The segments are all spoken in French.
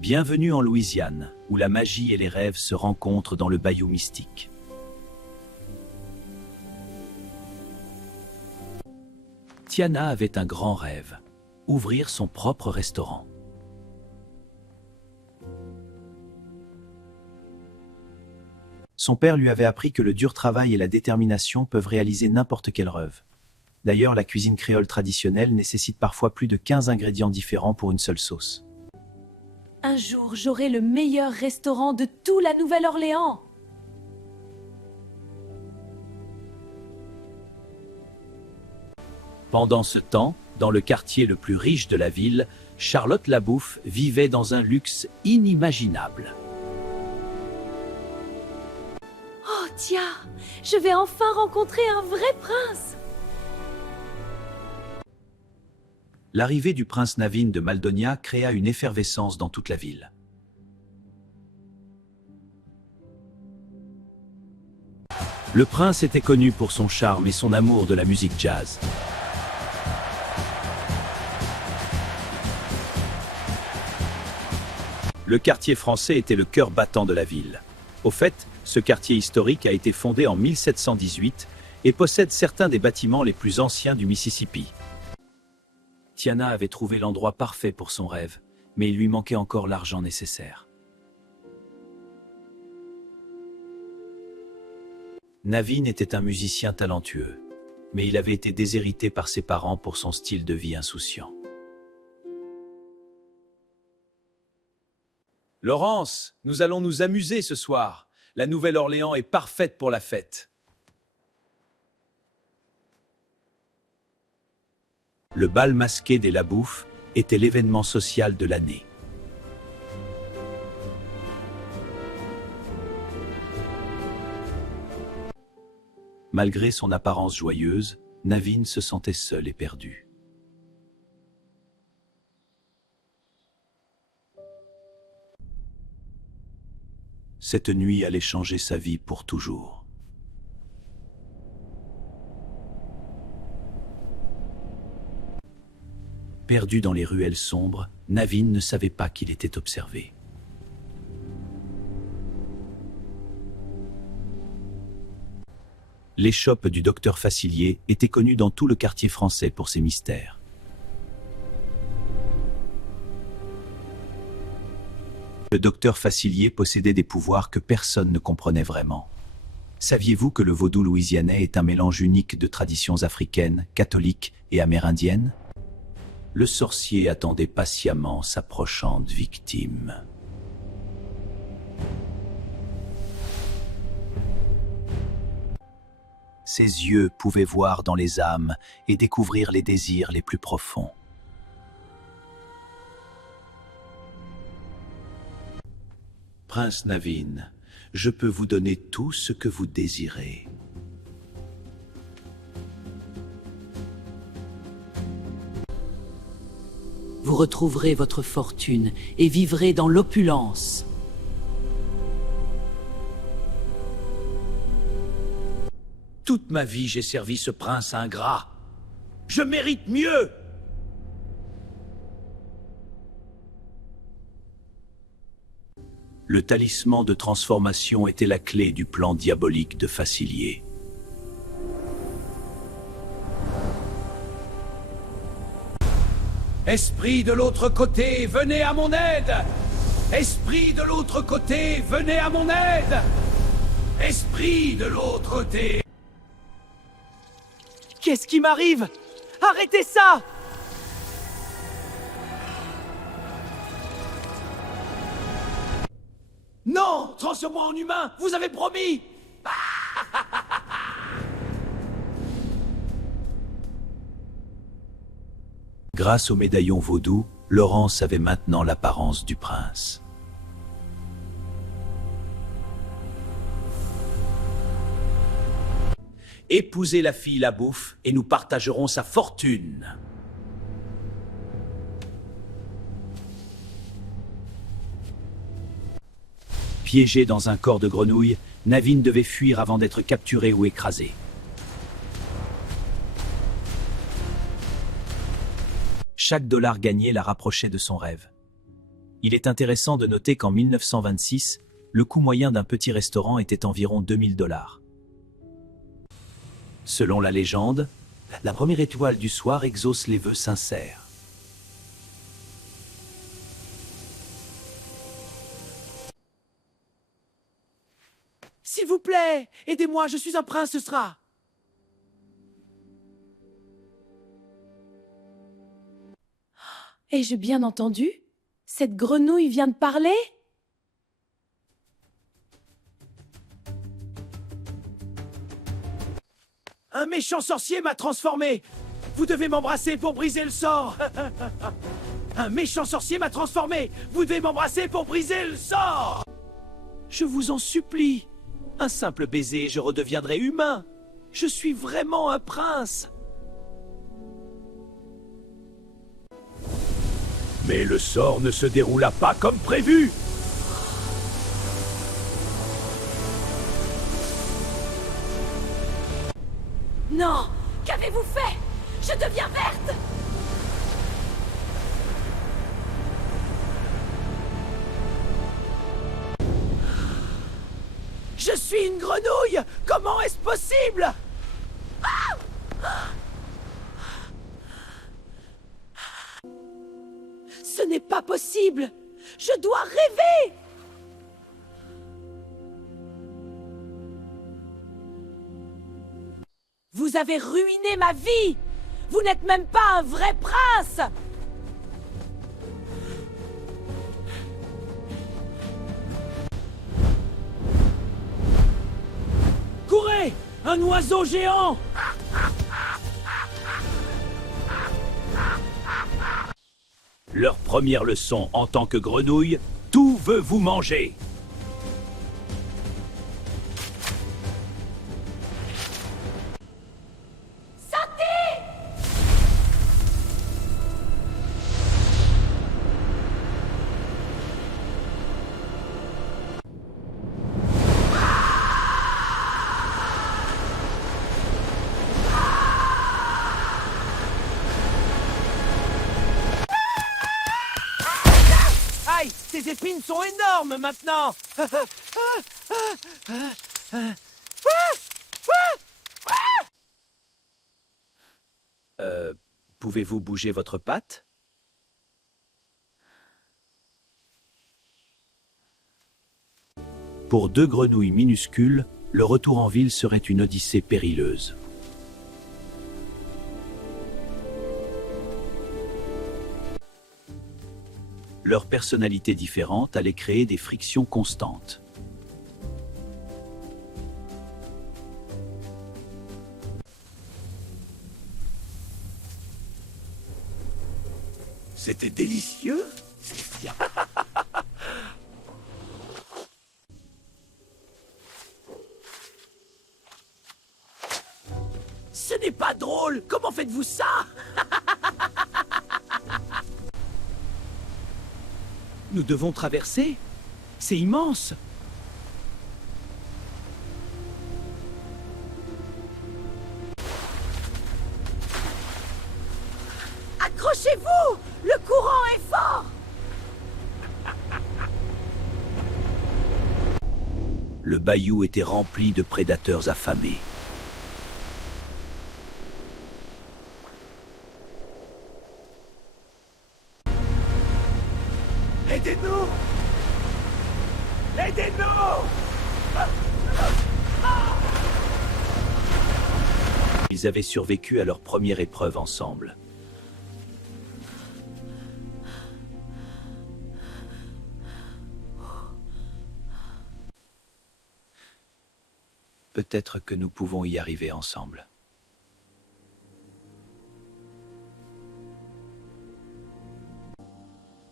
Bienvenue en Louisiane, où la magie et les rêves se rencontrent dans le bayou mystique. Tiana avait un grand rêve, ouvrir son propre restaurant. Son père lui avait appris que le dur travail et la détermination peuvent réaliser n'importe quel rêve. D'ailleurs, la cuisine créole traditionnelle nécessite parfois plus de 15 ingrédients différents pour une seule sauce. Un jour, j'aurai le meilleur restaurant de tout la Nouvelle-Orléans. Pendant ce temps, dans le quartier le plus riche de la ville, Charlotte Labouffe vivait dans un luxe inimaginable. Oh, tiens, je vais enfin rencontrer un vrai prince. L'arrivée du prince Navin de Maldonia créa une effervescence dans toute la ville. Le prince était connu pour son charme et son amour de la musique jazz. Le quartier français était le cœur battant de la ville. Au fait, ce quartier historique a été fondé en 1718 et possède certains des bâtiments les plus anciens du Mississippi. Tiana avait trouvé l'endroit parfait pour son rêve, mais il lui manquait encore l'argent nécessaire. Navin était un musicien talentueux, mais il avait été déshérité par ses parents pour son style de vie insouciant. Laurence, nous allons nous amuser ce soir. La Nouvelle-Orléans est parfaite pour la fête. Le bal masqué des Labouffe était l'événement social de l'année. Malgré son apparence joyeuse, Navin se sentait seul et perdu. Cette nuit allait changer sa vie pour toujours. Perdu dans les ruelles sombres, Navin ne savait pas qu'il était observé. L'échoppe du docteur Facilier était connue dans tout le quartier français pour ses mystères. Le docteur Facilier possédait des pouvoirs que personne ne comprenait vraiment. Saviez-vous que le vaudou louisianais est un mélange unique de traditions africaines, catholiques et amérindiennes ? Le sorcier attendait patiemment sa prochaine victime. Ses yeux pouvaient voir dans les âmes et découvrir les désirs les plus profonds. Prince Navin, je peux vous donner tout ce que vous désirez. Vous retrouverez votre fortune et vivrez dans l'opulence. Toute ma vie, j'ai servi ce prince ingrat. Je mérite mieux! Le talisman de transformation était la clé du plan diabolique de Facilier. Esprit de l'autre côté, venez à mon aide! Esprit de l'autre côté, venez à mon aide! Esprit de l'autre côté! Qu'est-ce qui m'arrive? Arrêtez ça! Non! Transforme-moi en humain! Vous avez promis! Grâce au médaillon vaudou, Laurence avait maintenant l'apparence du prince. Épousez la fille Labouffe et nous partagerons sa fortune. Piégé dans un corps de grenouille, Navin devait fuir avant d'être capturé ou écrasé. Chaque dollar gagné la rapprochait de son rêve. Il est intéressant de noter qu'en 1926, le coût moyen d'un petit restaurant était environ 2000 $. Selon la légende, la première étoile du soir exauce les vœux sincères. S'il vous plaît, aidez-moi, je suis un prince, ce sera. Ai-je bien entendu? Cette grenouille vient de parler? Un méchant sorcier m'a transformé. Vous devez m'embrasser pour briser le sort. Un méchant sorcier m'a transformé. Vous devez m'embrasser pour briser le sort. Je vous en supplie. Un simple baiser et je redeviendrai humain. Je suis vraiment un prince. Mais le sort ne se déroula pas comme prévu. Non! Qu'avez-vous fait? Je deviens verte! Je suis une grenouille. Comment est-ce possible? Ce n'est pas possible! Je dois rêver! Vous avez ruiné ma vie! Vous n'êtes même pas un vrai prince! Courez! Un oiseau géant! Leur première leçon en tant que grenouille, tout veut vous manger. Aïe! Ces épines sont énormes maintenant! Pouvez-vous bouger votre patte? Pour deux grenouilles minuscules, le retour en ville serait une odyssée périleuse. Leur personnalité différente allait créer des frictions constantes. C'était délicieux! Ce n'est pas drôle! Comment faites-vous ça? Nous devons traverser? C'est immense! Accrochez-vous! Le courant est fort! Le bayou était rempli de prédateurs affamés. Aidez-nous! Aidez-nous! Ils avaient survécu à leur première épreuve ensemble. Peut-être que nous pouvons y arriver ensemble.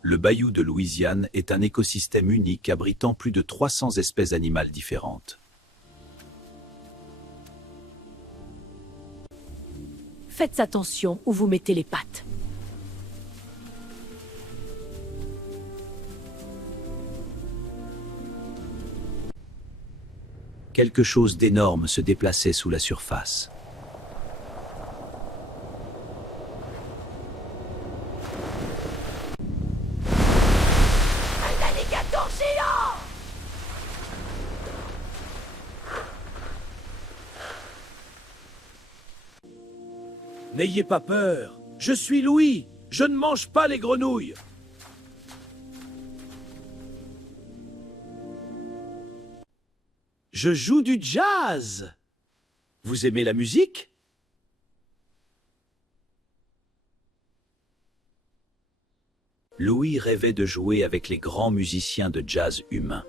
Le bayou de Louisiane est un écosystème unique abritant plus de 300 espèces animales différentes. Faites attention où vous mettez les pattes. Quelque chose d'énorme se déplaçait sous la surface. N'ayez pas peur. Je suis Louis. Je ne mange pas les grenouilles. Je joue du jazz. Vous aimez la musique? Louis rêvait de jouer avec les grands musiciens de jazz humains.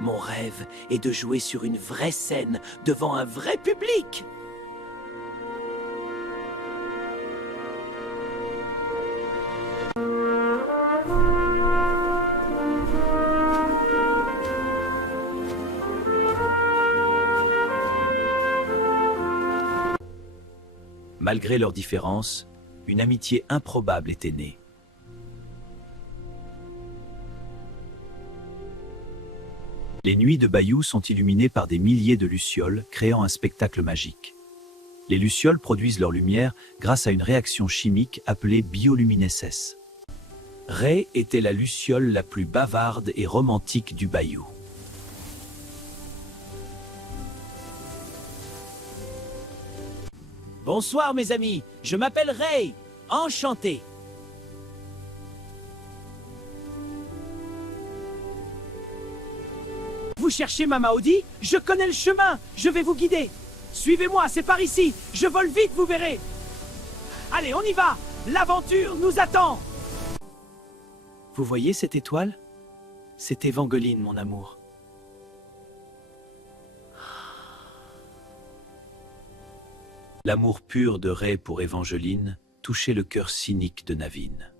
Mon rêve est de jouer sur une vraie scène, devant un vrai public. Malgré leurs différences, une amitié improbable était née. Les nuits de Bayou sont illuminées par des milliers de lucioles, créant un spectacle magique. Les lucioles produisent leur lumière grâce à une réaction chimique appelée bioluminescence. Ray était la luciole la plus bavarde et romantique du Bayou. Bonsoir mes amis, je m'appelle Ray. Enchanté. Vous cherchez Mama Audi? Je connais le chemin, je vais vous guider. Suivez-moi, c'est par ici. Je vole vite, vous verrez. Allez, on y va. L'aventure nous attend. Vous voyez cette étoile? C'est Evangeline, mon amour. L'amour pur de Ray pour Evangeline touchait le cœur cynique de Naveen.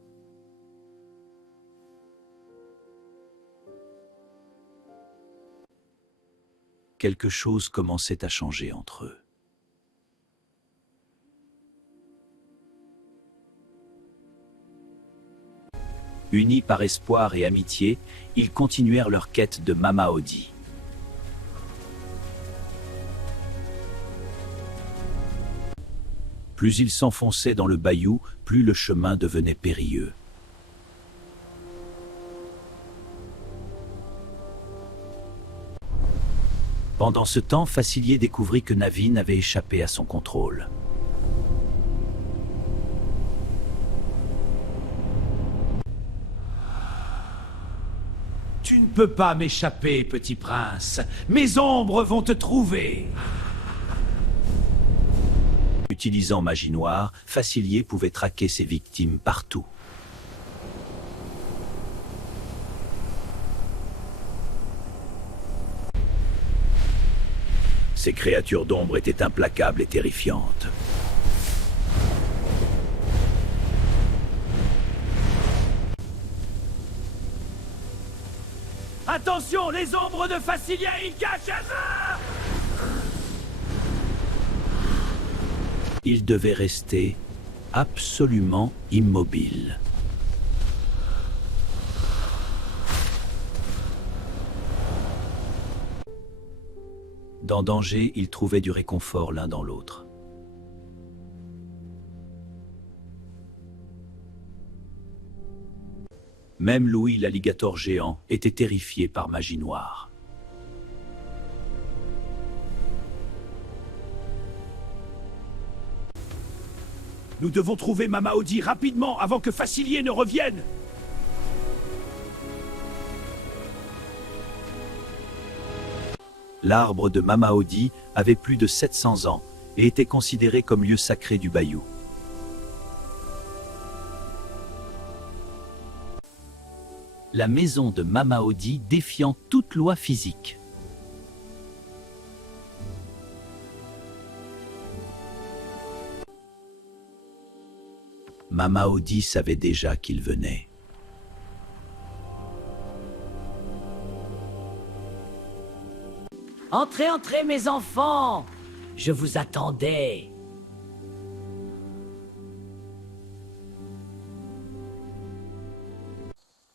Quelque chose commençait à changer entre eux. Unis par espoir et amitié, ils continuèrent leur quête de Mama Audi. Plus ils s'enfonçaient dans le bayou, plus le chemin devenait périlleux. Pendant ce temps, Facilier découvrit que Naveen avait échappé à son contrôle. Tu ne peux pas m'échapper, petit prince. Mes ombres vont te trouver. Utilisant magie noire, Facilier pouvait traquer ses victimes partout. Ces créatures d'ombre étaient implacables et terrifiantes. Attention, les ombres de Facilier, ils cachent un... Il devait rester absolument immobile. Dans danger, ils trouvaient du réconfort l'un dans l'autre. Même Louis, l'alligator géant, était terrifié par magie noire. Nous devons trouver Mama Audi rapidement avant que Facilier ne revienne. L'arbre de Mama Audi avait plus de 700 ans et était considéré comme lieu sacré du bayou. La maison de Mama Audi défiant toute loi physique. Mama Audi savait déjà qu'il venait. Entrez, entrez, mes enfants! Je vous attendais.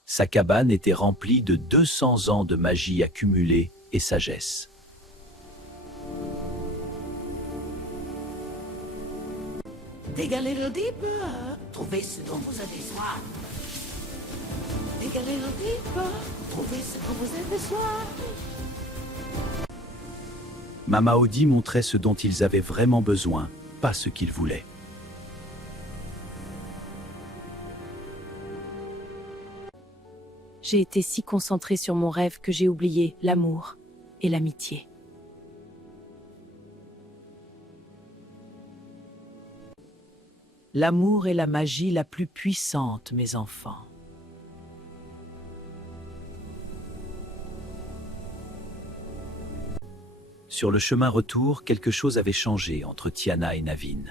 Sa cabane était remplie de 200 ans de magie accumulée et sagesse. Dégalez le dip, trouvez ce dont vous avez soif. Dégalez le dip, trouvez ce dont vous avez soif. Mama Audi montrait ce dont ils avaient vraiment besoin, pas ce qu'ils voulaient. J'ai été si concentrée sur mon rêve que j'ai oublié l'amour et l'amitié. L'amour est la magie la plus puissante, mes enfants. Sur le chemin retour, quelque chose avait changé entre Tiana et Navin.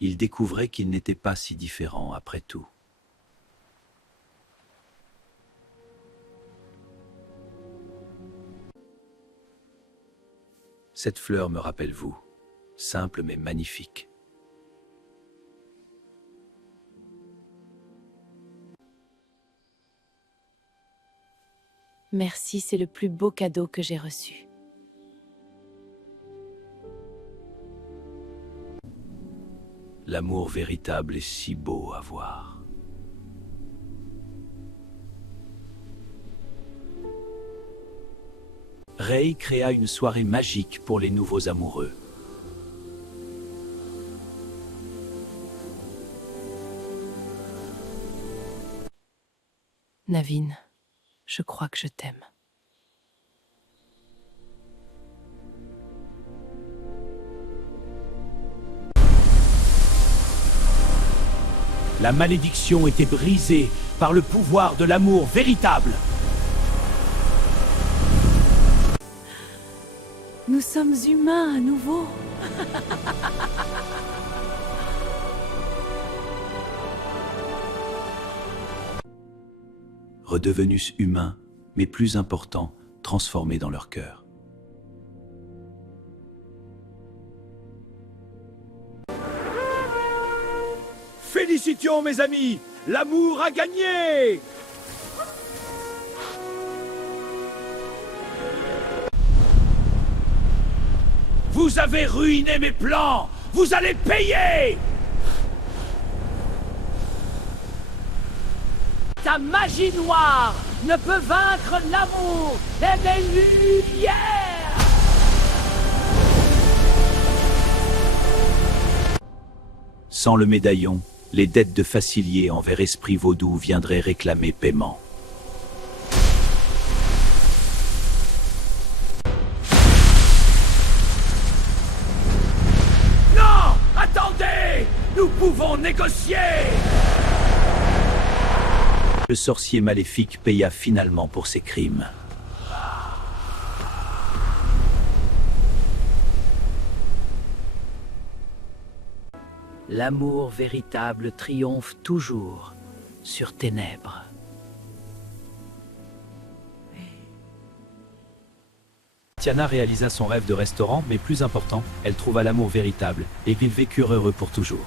Ils découvraient qu'ils n'étaient pas si différents après tout. Cette fleur me rappelle vous, simple mais magnifique. Merci, c'est le plus beau cadeau que j'ai reçu. L'amour véritable est si beau à voir. Rei créa une soirée magique pour les nouveaux amoureux. Navin, je crois que je t'aime. La malédiction était brisée par le pouvoir de l'amour véritable. Nous sommes humains à nouveau. Redevenus humains, mais plus importants, transformés dans leur cœur. Félicitations mes amis, l'amour a gagné! Vous avez ruiné mes plans! Vous allez payer! Ta magie noire ne peut vaincre l'amour et mes lumières! Sans le médaillon, les dettes de Facilier envers Esprit Vaudou viendraient réclamer paiement. Non! Attendez! Nous pouvons négocier! Le sorcier maléfique paya finalement pour ses crimes. L'amour véritable triomphe toujours sur ténèbres. Tiana réalisa son rêve de restaurant, mais plus important, elle trouva l'amour véritable, et ils vécurent heureux pour toujours.